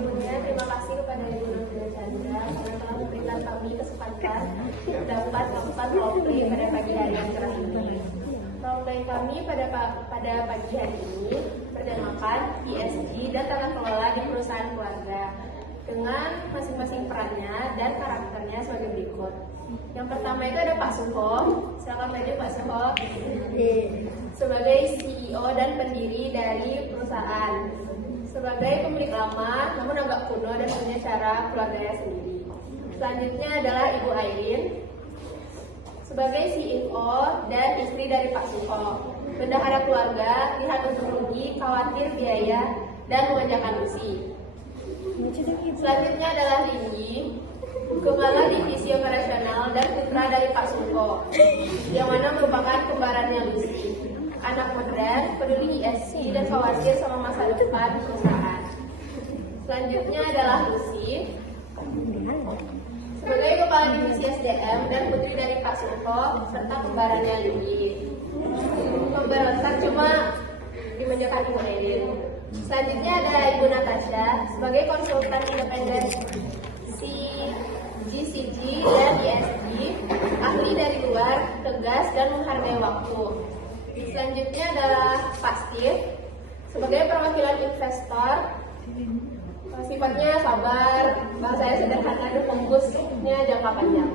Sebelumnya terima kasih kepada Ibu Novia Chandra karena telah memberikan kami kesempatan dapat melakukan roleplay pada pagi hari yang cerah ini. Roleplay kami pada pagi hari ini bernamakan ESG dan tata kelola di perusahaan keluarga dengan masing-masing perannya dan karakternya sebagai berikut. Yang pertama itu ada Pak Suho. Silakan maju Pak Suho. Sebagai CEO dan pendiri dari perusahaan. Sebagai pemilik lama, namun agak kuno dan punya cara keluarganya sendiri. Selanjutnya adalah Ibu Airin. Sebagai CEO dan istri dari Pak Suho. Bendahara keluarga, lihat untuk rugi, khawatir biaya, dan memanjakan usi. Selanjutnya adalah Rinji, Kepala Divisi Operasional dan putra dari Pak Suho, yang mana merupakan kembarannya Lucy. Anak modern, peduli ESG dan khawatir sama masa depan perusahaan. Selanjutnya adalah Lucy, sebagai Kepala Divisi SDM dan putri dari Pak Suho, serta kembarannya Lili. Pemberontak cuma dimanjakan Ibu Airin. Selanjutnya ada Ibu Natasha, sebagai konsultan independen GCG dan ESG, ahli dari luar, tegas dan menghargai waktu. Selanjutnya adalah Pak Steve, sebagai perwakilan investor, sifatnya sabar, bahasanya sederhana dan fokusnya jangka panjang.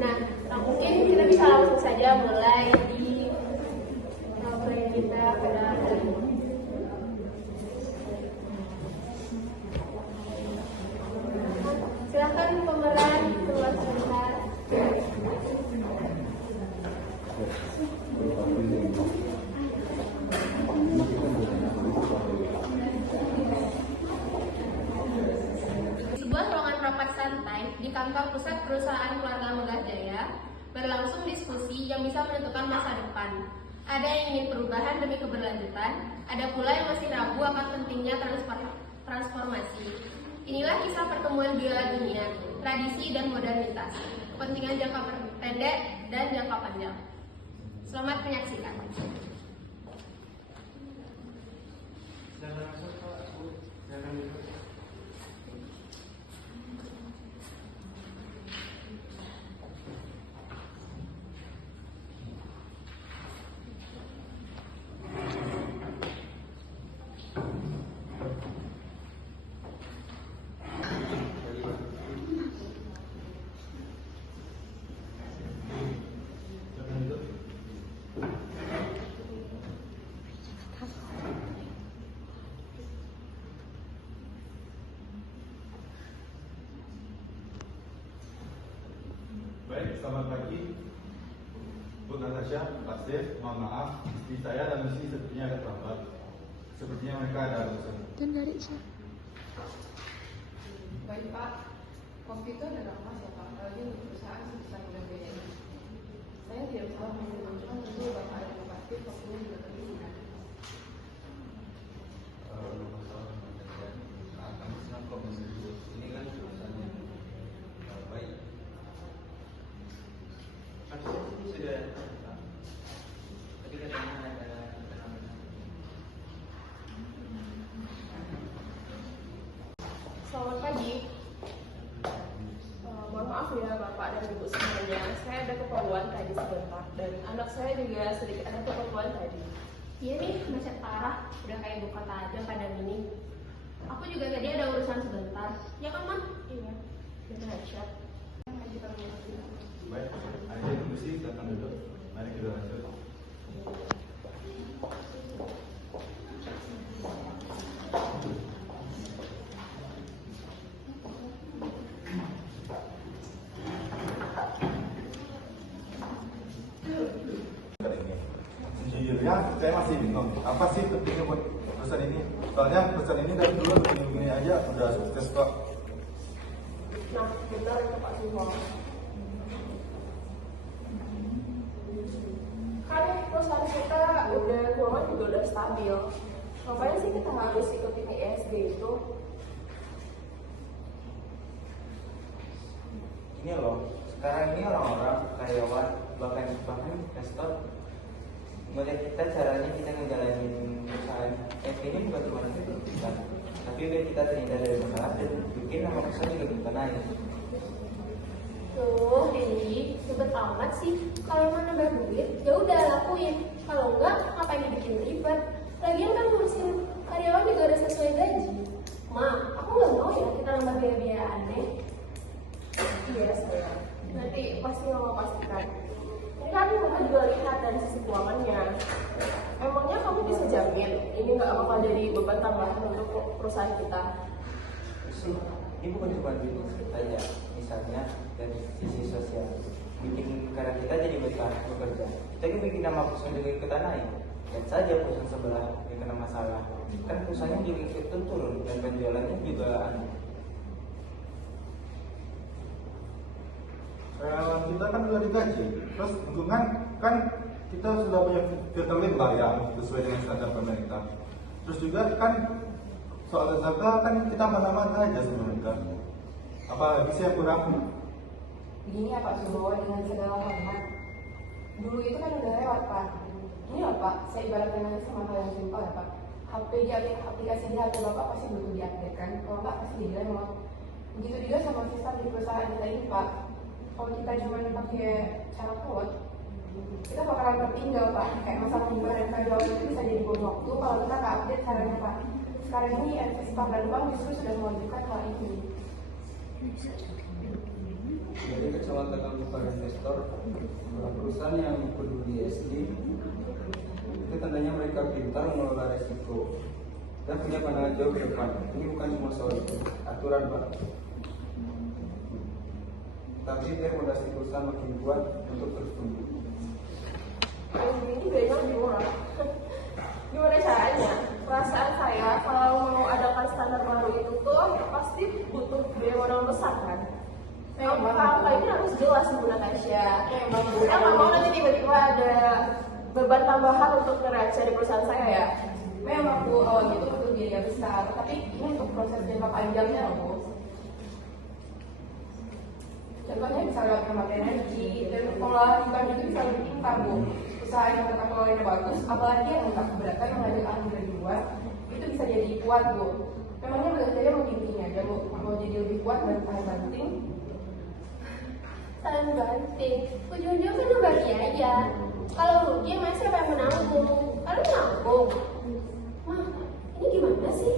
Nah, mungkin kita bisa langsung saja mulai di proyek kita pada hari ini. Silakan pemeran keluar sebentar. Sebuah ruangan rapat santai di kantor pusat perusahaan keluarga Megah Jaya berlangsung diskusi yang bisa menentukan masa depan. Ada yang ingin perubahan demi keberlanjutan, ada pula yang masih ragu akan pentingnya transformasi. Inilah kisah pertemuan bela dunia, tradisi dan modernitas, kepentingan jangka pendek dan jangka panjang. Selamat menyaksikan. Baik, selamat pagi Bu Natasha, Pak Steve, mohon maaf istri saya dan istri sepertinya agak terlambat. Sepertinya mereka ada urusan. Dan dari siapa? Baik Pak, waktu itu adalah Mas ya Pak, lagi di perusahaan sebesar Megah Jaya ini. Saya tidak salah menunjukkan tentu Bapak dan Pak Steve waktu juga tadi tidak. Ini kan urusannya baik. Sudah. Tadi katanya ada Selamat pagi. Mohon maaf ya Bapak dan Ibu semuanya. Saya ada keperluan tadi sebentar dan anak saya juga sedikit ada keperluan tadi. Iya nih, macet parah. Udah kayak ibu kota aja pada ini. Aku juga tadi ada urusan sebentar. Ya kan, Man? Iya. Udah headshot. baik. Ada diskusi silakan duduk. Mari kita lanjut. Sejujurnya saya masih bingung apa sih pentingnya buat perusahaan ini. Soalnya perusahaan ini dari dulu begini aja udah sukses kok. Nah, benar itu Pak Suho. Kan perusahaan kita udah keuangan juga udah stabil. Ngapain sih kita harus ikutin ESG itu? Ini loh, sekarang ini orang-orang karyawan bahkan investor Melihat kita caranya kita ngejalanin perusahaan ini bukan cuma untuk kita, tapi biar kita terhindar dari masalah dan bikin nama perusahaan juga kita naik. Tuh, Dewi, ribet amat sih. Kalau mau nambah duit, ya udah lakuin. Kalau enggak, ngapain dibikin ribet? Lagian kan ngurusin karyawan juga udah sesuai gaji. Ma, aku nggak mau ya kita nambah biaya-biaya aneh. Iya, saya. Nanti pasti mama pastikan. Ini kan mama juga lihat dari sisi keuangannya. Emangnya kamu bisa jamin ini nggak bakal jadi beban tambahan untuk perusahaan kita? Sih, ini bukan cuma duit saja, misalnya dari sisi sosial, bikin karena kita jadi betah bekerja, kita juga bikin nama perusahaan juga ikutan naik. Lihat saja perusahaan sebelah yang kena masalah, kan perusahaannya juga ikut turun dan penjualannya juga aneh. Karyawan kita kan sudah digaji, terus lingkungan kan kita sudah punya filter lah yang sesuai dengan standar pemerintah. Terus juga kan soal tenaga kan kita mana-mana aja sebenarnya. Apa lagi sih yang kurang? Begini ya Pak Subowo, dengan segala hormat, dulu itu kan udah lewat Pak. Ini loh Pak, saya ibaratkan aja sama hal yang simpel ya Pak. Aplikasi di HP Bapak pasti butuh diupdate kan, kalau nggak pasti jadi lemot. Begitu juga sama sistem di perusahaan kita ini Pak. Kalau kita cuma pakai cara code, kita bakalan tertinggal Pak. Kayak masalah pembayaran karyawan itu bisa jadi bom waktu kalau kita nggak update caranya Pak. Sekarang ini investor dan bank justru sudah mewajibkan hal ini. Jadi kecamatan bukan investor, perusahaan yang peduli ESG itu tandanya mereka pintar mengelola resiko dan punya pandangan jauh ke depan. Ini bukan cuma soal aturan Pak, tapi rekomendasi perusahaan makin kuat untuk terus tumbuh. Ini kayaknya lebih murah. Gimana caranya? Perasaan saya kalau mau adakan standar baru itu tuh pasti butuh biaya modal besar kan? Memang angka ini harus jelas menggunakan Tasya. Saya nggak mau nanti tiba-tiba ada beban tambahan untuk neraca di perusahaan saya ya. Memang Bu, awal itu butuh biaya besar, tapi ini untuk proses jangka panjangnya loh Bu. Contohnya bisa lewat hemat energi dan pengelolaan lingkungan itu bisa lebih pintar Bu. Usaha yang tetap pengelolaannya bagus, apalagi yang tetap keberatan yang ngajak ahli dari luar, itu bisa jadi kuat Bu. Memangnya benar saja mau intinya aja Bu, mau jadi lebih kuat dan tahan banting. Saling banting, ujung-ujungnya kan nambah biaya. Kalau rugi emang siapa yang menanggung? Kalian menanggung? Mah, ini gimana sih?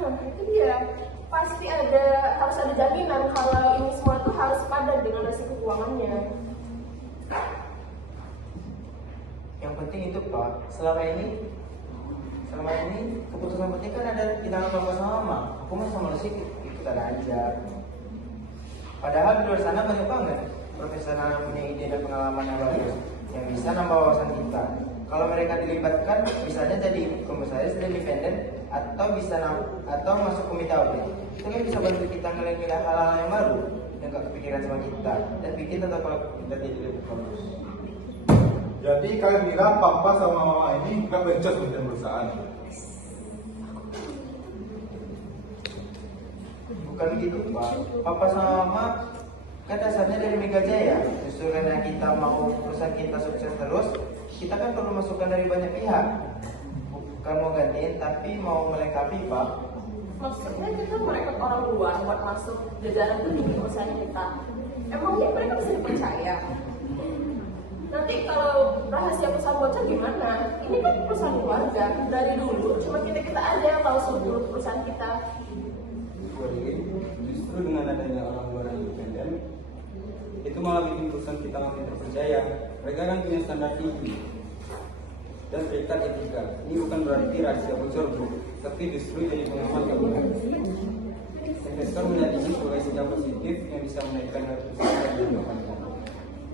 Itu dia. Pasti harus ada jaminan kalau ini semua tuh harus padat dengan resiko keuangannya. Yang penting itu Pak, selama ini keputusan penting kan ada di tangan Bapak sama Mama. Aku mah sama sih ikutan aja. Padahal di luar sana banyak banget profesional yang punya ide dan pengalaman yang bagus yang bisa nambah wawasan kita. Kalau mereka dilibatkan, misalnya jadi komisaris dan independen atau masuk komite audit, itu kan bisa bantu kita ngelihat hal-hal yang baru yang gak kepikiran sama kita dan bikin tetap kalau kita jadi lebih bagus. Jadi kalian bilang papa sama mama ini nggak becus untuk perusahaan? Bukan gitu Pak, Papa sama Mama kan dasarnya dari Mega Jaya. Justru karena kita mau perusahaan kita sukses terus, kita kan perlu masukan dari banyak pihak. Bukan mau gantiin, tapi mau melengkapi Pak. Maksudnya kita merekrut orang luar buat masuk jajaran tertinggi perusahaan kita. Emangnya mereka bisa dipercaya? Nanti kalau rahasia perusahaan bocor gimana? Ini kan perusahaan keluarga. Dari dulu cuma kita aja yang tahu seluruh perusahaan kita. Justru dengan adanya orang luar yang independen, itu malah bikin perusahaan kita makin terpercaya. Mereka kan punya standar tinggi dan terikat etika. Ini bukan berarti rahasia bocor Bu, tapi justru jadi pengaman gabungan. Investor melihat ini sebagai sinyal positif yang bisa menaikkan perusahaan dan jangka panjang.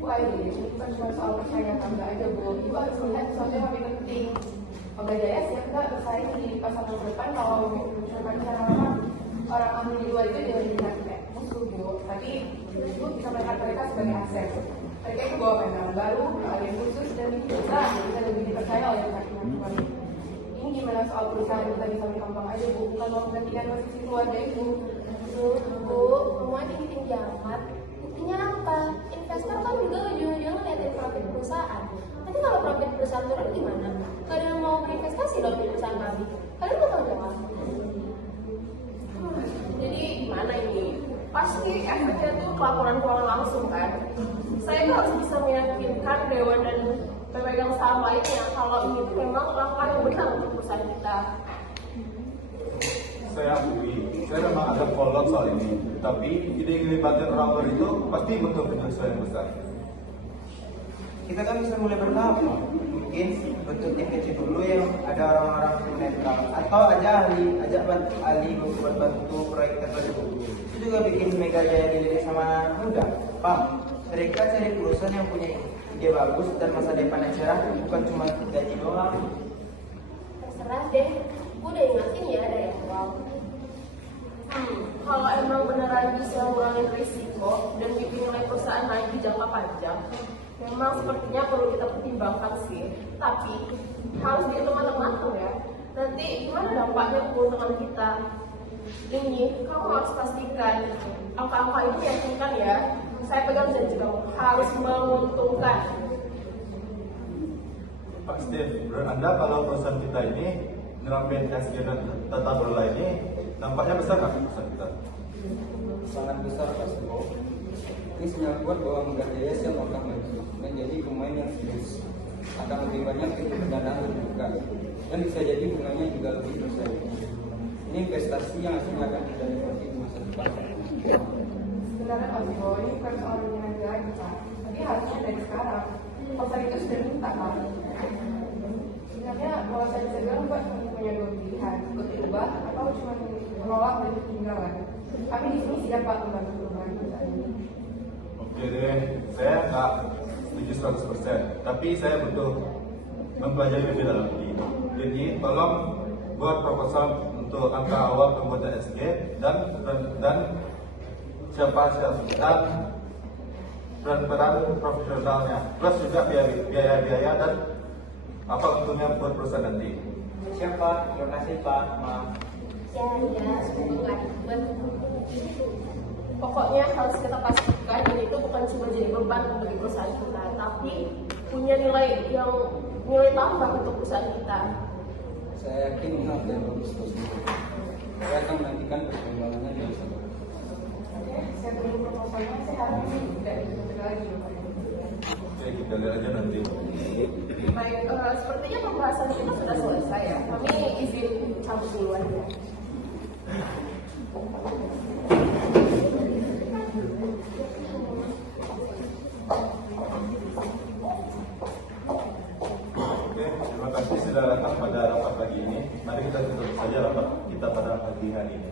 Wah ini bukan cuma soal percaya tambah aja Bu, Ibu harus melihat sesuatu yang lebih penting. Mega Jaya siap nggak bersaing di pasar masa depan kalau misalkan cara orang ahli di luar itu jangan dilihat kayak musuh Bu, tapi Ibu bisa melihat mereka sebagai aset. Mereka itu bawa pandangan baru, keahlian khusus, dan ini bisa lebih dipercaya oleh teman-teman. Ini gimana soal perusahaan kita bisa berkembang aja Bu, bukan mau menggantikan posisi keluarga Ibu. Bu, semua tinggi-tinggi amat. Buktinya apa? Investor kan juga ujung-ujungnya ngeliatin profit perusahaan. Nanti kalau profit perusahaan turun gimana? Kalian mau berinvestasi dong di perusahaan kami? Kalian mau tanggung jawab? Jadi gimana ini? Pasti efeknya tuh laporan keuangan langsung kan? Saya tuh harus bisa meyakinkan Dewan dan pemegang saham lainnya kalau ini tuh memang langkah yang benar untuk perusahaan kita. Saya akui, saya memang ada follow soal ini. Tapi ide yang melibatkan orang luar itu pasti bentuk penyelesaian yang besar. Kita kan bisa mulai bertahap, Pak. Mungkin bentuk tim kecil dulu yang ada orang-orang netral atau ajak bantu ahli buat bantu proyek tertentu. Itu juga bikin Mega Jaya dilirik sama muda. Pak, mereka cari perusahaan yang punya ide bagus dan masa depan yang cerah, bukan cuma gaji doang. Terserah deh, gue udah ingatin ya dari awal. Kalau emang beneran bisa ngurangin risiko dan bikin nilai perusahaan naik di jangka panjang, memang sepertinya perlu kita pertimbangkan sih. Tapi harus dihitung matang-matang ya. Nanti gimana dampaknya ke keuntungan kita? Ini kamu harus pastikan angka-angka ini yakinkan ya. Saya pegang janji kamu harus menguntungkan. Pak Steve, menurut Anda kalau perusahaan kita ini nerapin ESG dan tata kelola ini nampaknya besar nggak perusahaan kita? Sangat besar Pak Subo. Ini sinyal kuat bahwa Mega Jaya siap akan maju menjadi pemain yang serius. Akan lebih banyak pintu pendanaan terbuka dan bisa jadi bunganya juga lebih bersaing. Ini investasi yang hasilnya akan kita nikmati di masa depan. Sebenarnya Pak Ziko, ini bukan soal nanti lagi Pak. Tapi harusnya dari sekarang. Pasar itu sudah minta Pak. Sebenarnya kalau saya bisa bilang Pak cuma punya dua pilihan, ikut diubah atau cuma menolak dan ketinggalan. Kami di sini siap Pak membantu perubahan perusahaan ini. Oke deh, saya nggak setuju 100%, tapi saya butuh mempelajari lebih dalam lagi. Jadi tolong buat proposal untuk angka awal pembuatan SG dan siapa dan peran profesionalnya, plus juga biaya dan apa untungnya buat perusahaan nanti. Siapa? Terima kasih Pak. Maaf. Ya, semoga nggak ribet. Pokoknya harus kita pastikan ini itu bukan cuma jadi beban bagi perusahaan kita, tapi punya nilai tambah untuk perusahaan kita. Saya yakin ini hal yang bagus Pak Subo. Saya akan menantikan perkembangannya di masa depan. Oke, saya tunggu proposalnya. Saya harap ini tidak dibentuk lagi. Oke, kita lihat aja nanti. Baik, sepertinya pembahasan kita sudah selesai ya. Kami izin cabut duluan ya. Oke, terima kasih sudah datang pada rapat pagi ini. Mari kita tutup saja rapat kita pada pagi hari ini.